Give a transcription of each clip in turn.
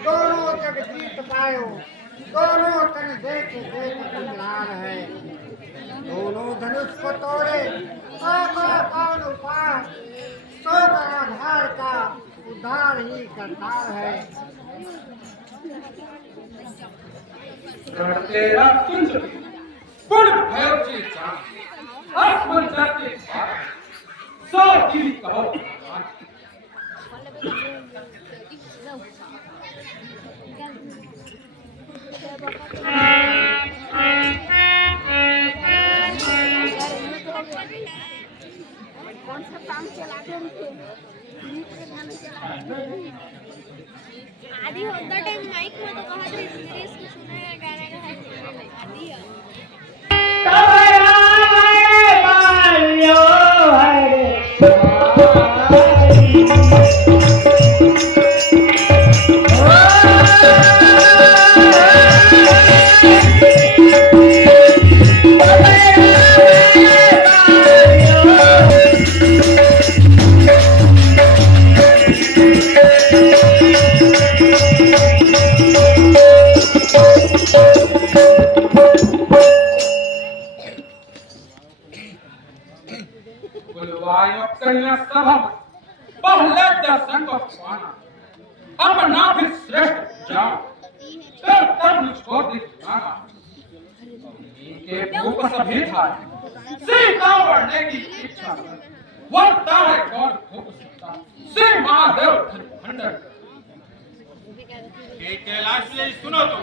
दोनों जग जीत पायो, दोनों तन देख देख लाल है। दोनों धनुष को तोड़े आका कौन उपाय, सो का आधार का उद्धार ही करतार है। तेरा कुंज पुण भैरव जी जान आत्मन जाते सो की कहो कौन सा काम चला आदि होता टाइम माइक में तो कहा था सीरियस कुछ सुनाया गाना का है आदि है कन्या सभा पहले दर्शन को पाना अपना भी श्रेष्ठ जान फिर तब मुझको दिखाना इनके भूख सभी था सीता बढ़ने की इच्छा वर्ता है कौन भूख सकता श्री महादेव खंडन के कैलाश ले सुनो तो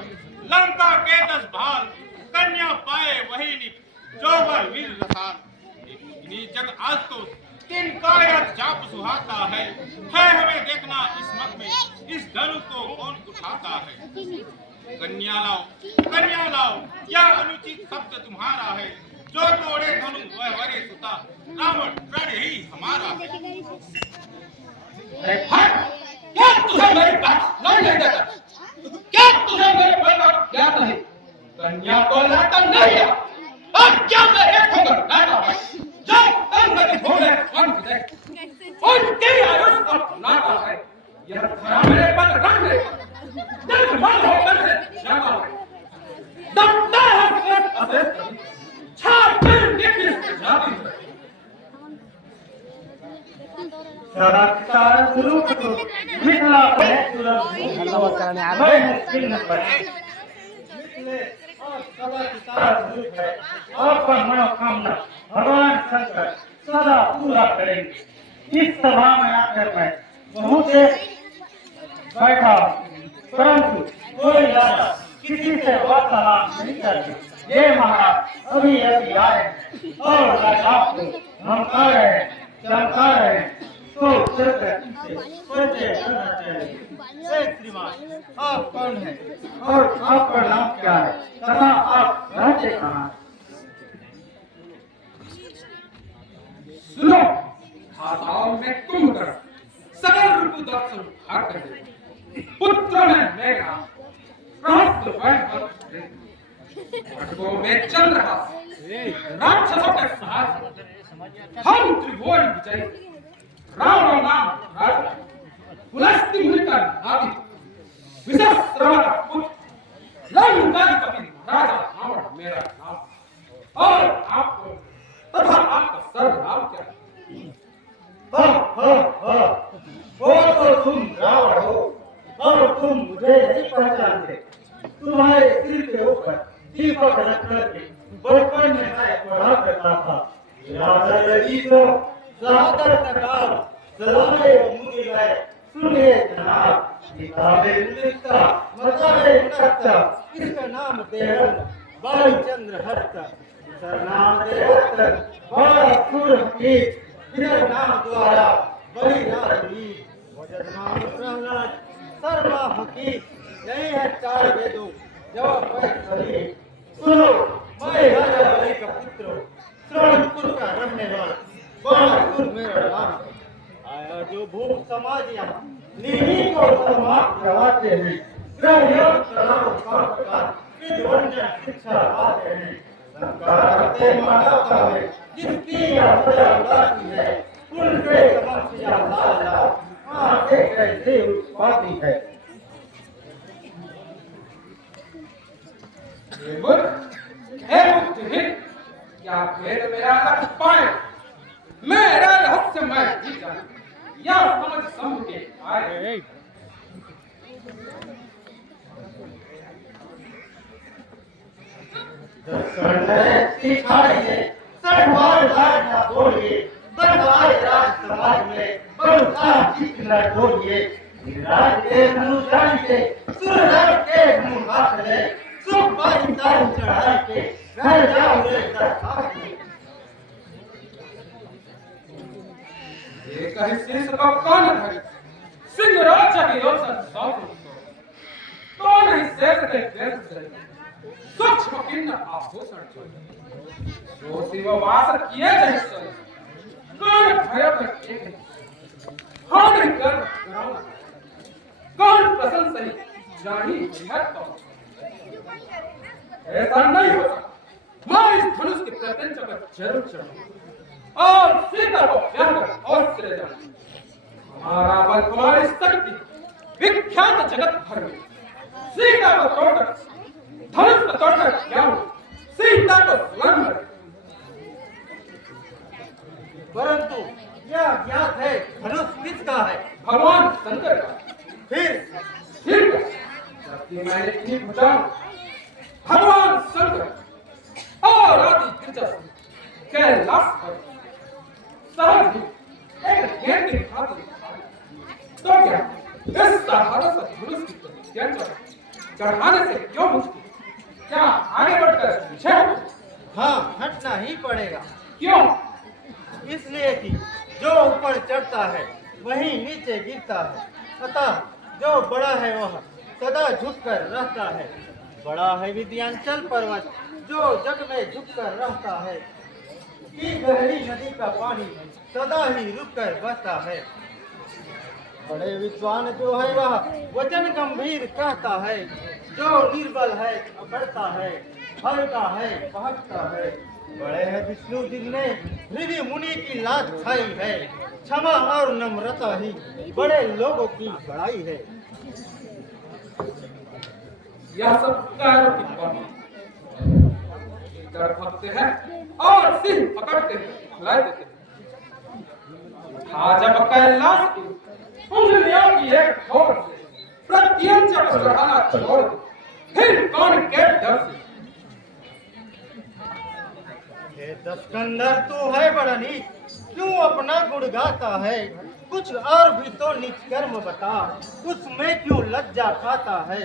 लंका के 10 भाल कन्या पाए वही जोवर वीर रसाल जग आज तो किनका यह जाप सुहाता है हमें देखना इस मत में इस धनु को कौन उठाता है। कन्या लाओ यह अनुचित शब्द तुम्हारा है जो तोड़े धनु वह वरे सुता रावण प्रण ही हमारा क्या तुझे मेरी बात नहीं देता क्या तुझे मेरे बात ज्ञात नहीं कन्या को लाता नहीं है अब क्या मैं एक होकर लाता है जब तक मेरे भोले अंत दे उनकी आयुष को लाता है यह धरा मेरे पर रंग ले जब मन होकर से जाता है दबता है फिर अबे छाती निकल जाती है सदाचार स्वरूप को मिथला है तुरंत करने आ गए मुश्किल न पड़े निकले और सदाचार स्वरूप है आपका मनोकामना भगवान शंकर सदा पूरा करेंगे। इस सभा में आकर मैं बहुत से बैठा परंतु कोई राजा किसी से वार्तालाप नहीं करते। ये महाराज अभी अभी आए और राजा को धमका रहे चमका रहे तो परिचय करना चाहिए। श्रीमान आप कौन हैं और आपका नाम क्या है तथा आप रहते कहाँ? सुनो खाताओं में कुंभकर्ण सकल रूप दर्शन भाग कर दे पुत्र में मेघा प्रहस्त खड्गों में चंद्रहास राक्षसों के साहस हम त्रिभुवन विजय रावण नाम राजा पुलस्त्य मुनि का नाभि विशस्त्रवा का पुत्र लंकाधिपति राजा रावण मेरा नाम और आपको तथा आपका सर्वनाम क्या है? वो तो तुम रावण हो और तुम मुझे नहीं पहचानते। तुम्हारे सिर के ऊपर दीपक रख करके बचपन में मैं पढ़ा करता था। राजा लगी तो सहाकर सरकार सलामे मुझे गए सुनिए जनाब किताबें लिखता मसाले करता इसका नाम देहन बालचंद्र हस्त नाम देहन बड़ा सुर की बिना नाम द्वारा बड़ी राजवी वजन नाम प्रहलाद सर्वा हकीक नहीं है चार वेदों जवाब पर सभी सुनो मैं राजा बलि का पुत्र श्रवणपुर का रहने वाला बालासुर मेरा नाम आया जो भूख समाज यहाँ निधि को समाप्त करवाते हैं प्रयोग तलाव का प्रकार विध्वंजन शिक्षा पाते हैं करते मानवता में जिसकी यह सजा उदासी है, उनके समक्ष यह लाल लाल आंखें कैसे पाती है। हे बुद्धिहीन, क्या भेद मेरा लक्ष्य पाए, मेरा रहस्यमय जीवन या समझ समझ के आए। सिखाइए सरवार राज न बोलिए, बनवाए राज समाज में बड़का चित न ढोलिए। राज के अनुसार से सुरराज के मुँह हाथ ले, सुख पाई तार चढ़ाई के घर जाओ रे दरखास्त में। ये कहीं शीश का कौन धरी, सिंह राजा की रोशन सौंप कौन ही शेष के देश से सूक्ष्म किन्न आभूषण जो शिववास किए जैसे कौन भय पर कौन कर कराना, कौन पसंद सही जानी महत्व। ऐसा नहीं हो सकता, मैं इस धनुष की प्रत्यंचा पर जरूर चढ़ूं और सीता को ब्याह कर और चले जाऊं। हमारा बल तुम्हारी शक्ति विख्यात जगत भर में, सीता को तोड़कर धनुष को तोड़कर क्या हो, सीता को स्वयं मरे। परंतु यह ज्ञात है धनुष किसका है? भगवान शंकर का। फिर जबकि मैंने ठीक बुझाऊं, भगवान शंकर और आदि दिलचस्प कैलाश पर सहज ही एक गेंद की खातिर तो क्या इस सहारा से धनुष की प्रत्यंचा चढ़ाने से क्यों मुझकी, क्या आगे बढ़कर पीछे? हाँ, हटना ही पड़ेगा। क्यों? इसलिए कि जो ऊपर चढ़ता है वही नीचे गिरता है, अतः जो बड़ा है वह सदा झुककर रहता है। बड़ा है विंध्याचल पर्वत जो जग में झुककर रहता है, कि गहरी नदी का पानी सदा ही रुककर बहता है। बड़े विद्वान जो है वह वचन गंभीर कहता है, जो निर्बल है अकड़ता है, हल्का है बहकता है। बड़े हैं विष्णु जिनने ऋषि मुनि की लाज खाई है, क्षमा और नम्रता ही बड़े लोगों की बड़ाई है। यह सब कायरों की बात डर भागते हैं और सिंह पकड़ते हैं, खिला देते हैं। हाँ, जब कैलाश की उंगलियों की एक ठोर से प्रत्यंचा को चढ़ाना छोड़ दे, फिर कौन के डर से? हे दस्कंदर, तू है बड़ा नीच, क्यों अपना गुण गाता है? कुछ और भी तो नीच कर्म बता, उसमें क्यों लज्जा खाता है?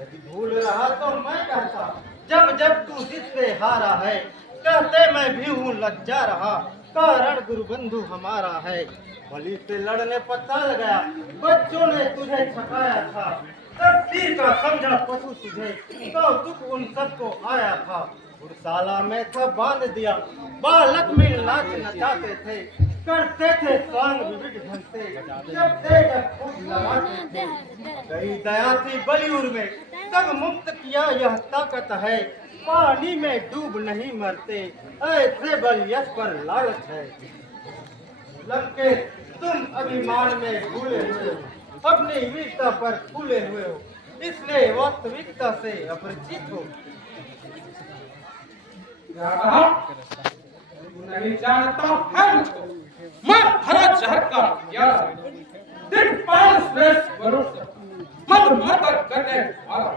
यदि भूल रहा तो मैं कहता, जब जब तू जिससे हारा है, कहते मैं भी हूँ लज्जा रहा, कारण गुरु बंधु हमारा है। बलि से लड़ने पता लगाया, बच्चों ने तुझे छकाया था, तस्वीर का समझा पशु तुझे, तो दुख उन सबको आया था। गुरशाला में था बांध दिया, बालक में नाच नचाते थे, करते थे स्वांग विविध ढंग से, जब जब खूब लगाते थे। गई दया थी बलियूर में, तब मुक्त किया यह ताकत है, पानी में डूब नहीं मरते, ऐसे बलियस पर लालच है। लंकेश, तुम अभिमान में भूले हुए हो, अपनी वीरता पर फूले हुए हो, इसलिए वास्तविकता से अपरिचित हो। क्या कहा? तू नहीं जानता है मुझको, मैं हरा जहर का प्याला, दिग्पाल श्रेष्ठ वरुण से मत मत करने वाला।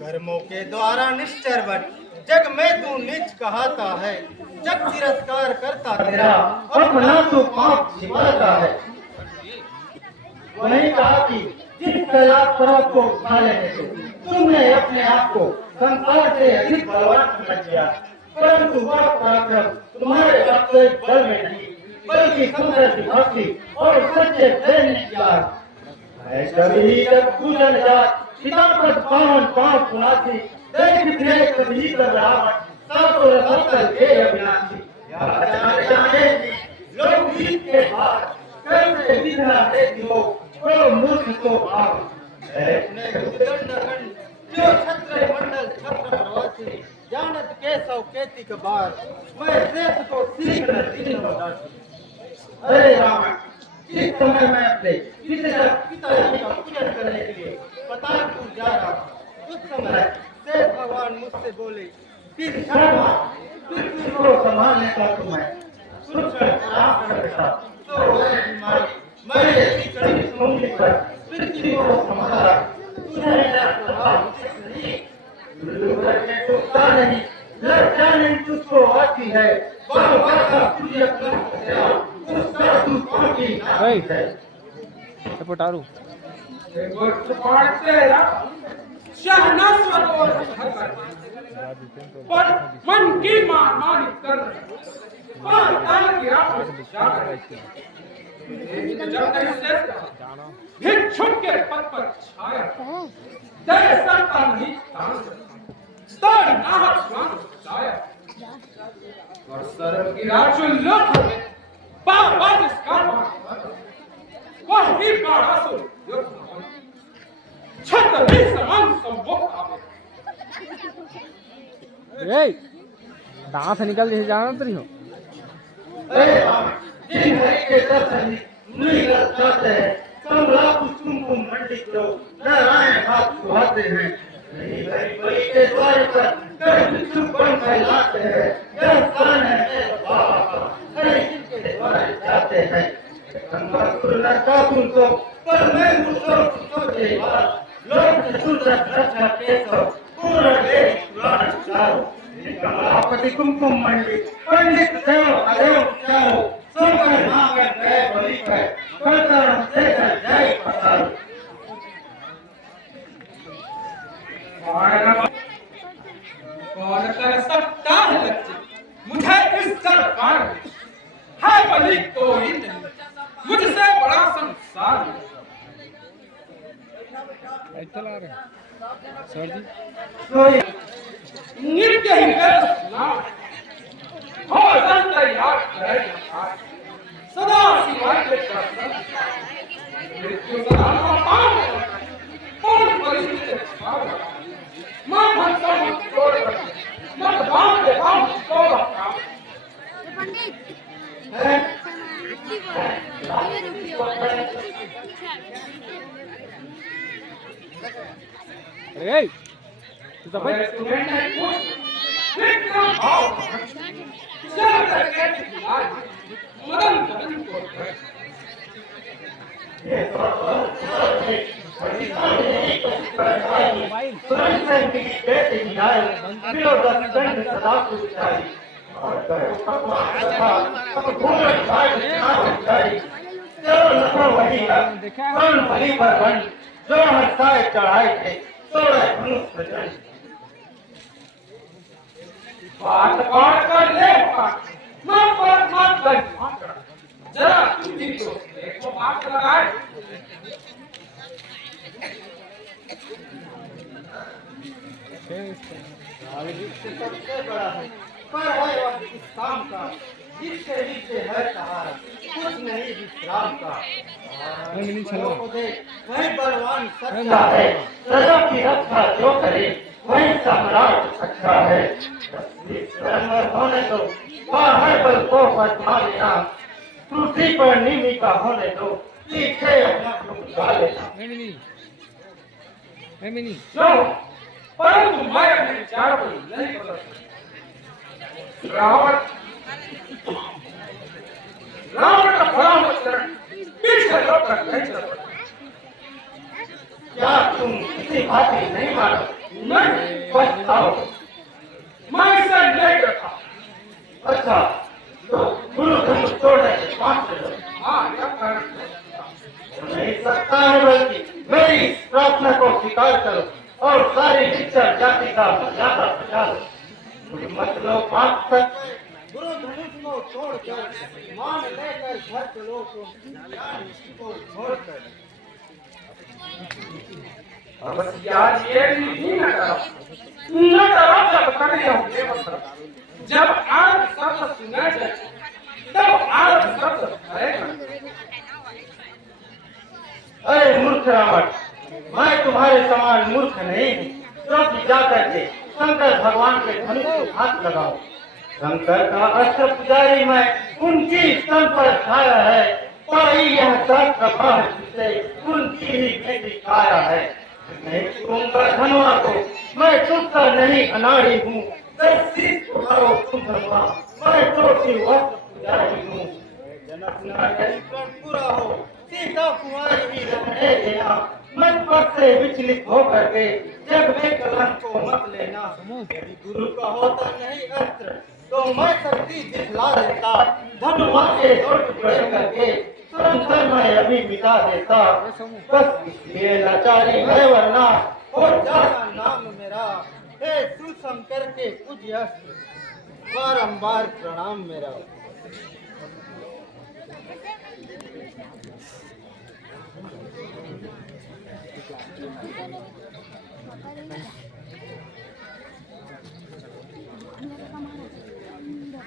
कर्मों के द्वारा निश्चर बन, जग में तू नीच कहता है, जग तिरस्कार करता तेरा, अपना तू पाप छिपाता है। वही कहा कि जिस कैलाश पर्वत को उठा लेने से तुमने अपने आप को संसार से अधिक बलवान समझ लिया, परंतु वह पराक्रम तुम्हारे वास्तविक बल में नहीं, बल्कि समृद्धि भक्ति और सच्चे प्रेम ने किया है। कभी जब पूजन जात पिता पर पावन पाप सुनाती, देख थे कभी कर रावण, सातों रसोत्तर के अविनाशी। लोग गीत के बाद कैसे विधना देती हो, तो मूर्ख तो भाव। अपने उद्दंड खंड जो छत्र मंडल छत्र प्रवासी, केशव केती के बाद मैं शेष को सीखने तीन बताती। अरे रावण, इस समय मैं अपने पिताजी का पूजन करने के लिए पतालपुर जा रहा था। उस समय शेष भगवान मुझसे बोले कि शर्मा, पृथ्वी को संभालने का तुम्हें कुछ आराम कर बेटा। तो वह बीमारी मैंने इसी कड़ी उंगली पर पृथ्वी को संभाला। तुझे मेरा प्रभाव उचित नहीं, करके टूटता नहीं, लज्जा नहीं तुझको आती है। बार बार का पूजन करते हो, उसका तू पापी नाती है। पटारू पर मन की मानी कर भिक्षुक के पद पर छाया दय सरता नहीं तो नाहक स्वान छाया और सर्व की राजुल लोक बाबा जिसका वह भी बड़ा सो छतरी समान संभोग आवे ए दांत से निकल जैसे जाना तो नहीं हो। अरे रावण, जिन हरि के दर्शन नहीं कर चाहते हैं, कमला कुसुम मंडित लोग नारायण हाथ सुहाते हैं। नहीं हरि बलि के द्वार पर कर भिक्षुक बन फैलाते हैं। यह स्थान है मेरे बाबा का, हरि जिनके द्वार जाते हैं। कंगापुर लड़कापुर को पर मैं मुसों के बाद लोग सुंदर रक्षा केशव पूर्ण देश पुराण चारो। कमलापति कुमकुम मंडित पंडित देव अदेव चारो सोकर मांगन गए बलि पर करतर देकर जय पसारो। कौन कर सकता है लज्जित मुझे इस दरबार में है बलि कोई नहीं मुझसे बड़ा संसार चला रहे सर जी कोई नित्य ही नाम हो संत याद करे सदा शिवाय के दर्शन मृत्यु सदा पाप कौन परिस्थिति छाव मां भक्तों को छोड़ मत बाप के बाप को रखा पंडित अरे तू तो भाई स्टूडेंट है कितना भाव सब करके मदन मदन को जो हर्षाए चढ़ाए थे बात बात कर ले मत कर जरा तू भी तो देखो बात लगाए सबसे बड़ा है पर है वह इस काम का जिसके नीचे है सहारा कुछ नहीं विश्राम का को देख वही बलवान सच्चा है प्रजा की रक्षा जो करे वही सम्राट अच्छा है होने दो बाहर बल को बचा लेना पृथ्वी पर नीमी का होने दो पीछे अपना उठा लेना नहीं जो परंतु मैं अपने विचार को नहीं बदल सकता रावण का बड़ा चरण पीछे लौट कर नहीं चल सकता क्या तुम किसी बात नहीं मानो नहीं पछताओ मैं इसे नहीं रखा अच्छा तो गुरु धर्म तोड़ने के पास हाँ यह कारण नहीं सकता है बल्कि मेरी इस प्रार्थना को स्वीकार करो और सारी शिक्षा जाति का मर्यादा बचा लो मत लो बात तक गुरु धनुष को छोड़कर मान लेकर घर के लोग को छोड़कर बस यार ये भी न करो जब कभी हम जब आरब शब्द सुना जाए तब आरब शब्द आएगा अरे मूर्ख रावण मैं तुम्हारे समान मूर्ख नहीं हूँ क्योंकि जाकर के शंकर भगवान के धनुष को हाथ लगाओ। शंकर का अस्त्र पुजारी मैं उनकी स्तन पर छाया है, पाई यह शास्त्र जिससे उनकी ही बेटी काया है। नहीं छूऊंगा धनुआ को, मैं चुपता नहीं अनाड़ी हूँ। उठाओ तुम धनुआ, मैं चोटी वस्त्र पुजारी हूँ। जनक नारायण पूरा हो, सीता कुंवारी ही रहने देना। मन पर से विचलित होकर के जग में कलंक को मत लेना। यदि गुरु का होता नहीं अस्त्र तो मैं शक्ति दिखला देता। धनुआ के दो टुकड़े करके तुरंत मैं अभी मिटा देता। बस इसलिए लाचारी है वरना हो जाना नाम मेरा। हे सुशंकर के पूज्य अस्त्र, बारंबार प्रणाम मेरा।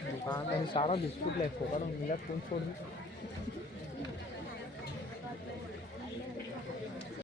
दुकान में सारा बिस्कुट ले फोकट मिला कौन छोड़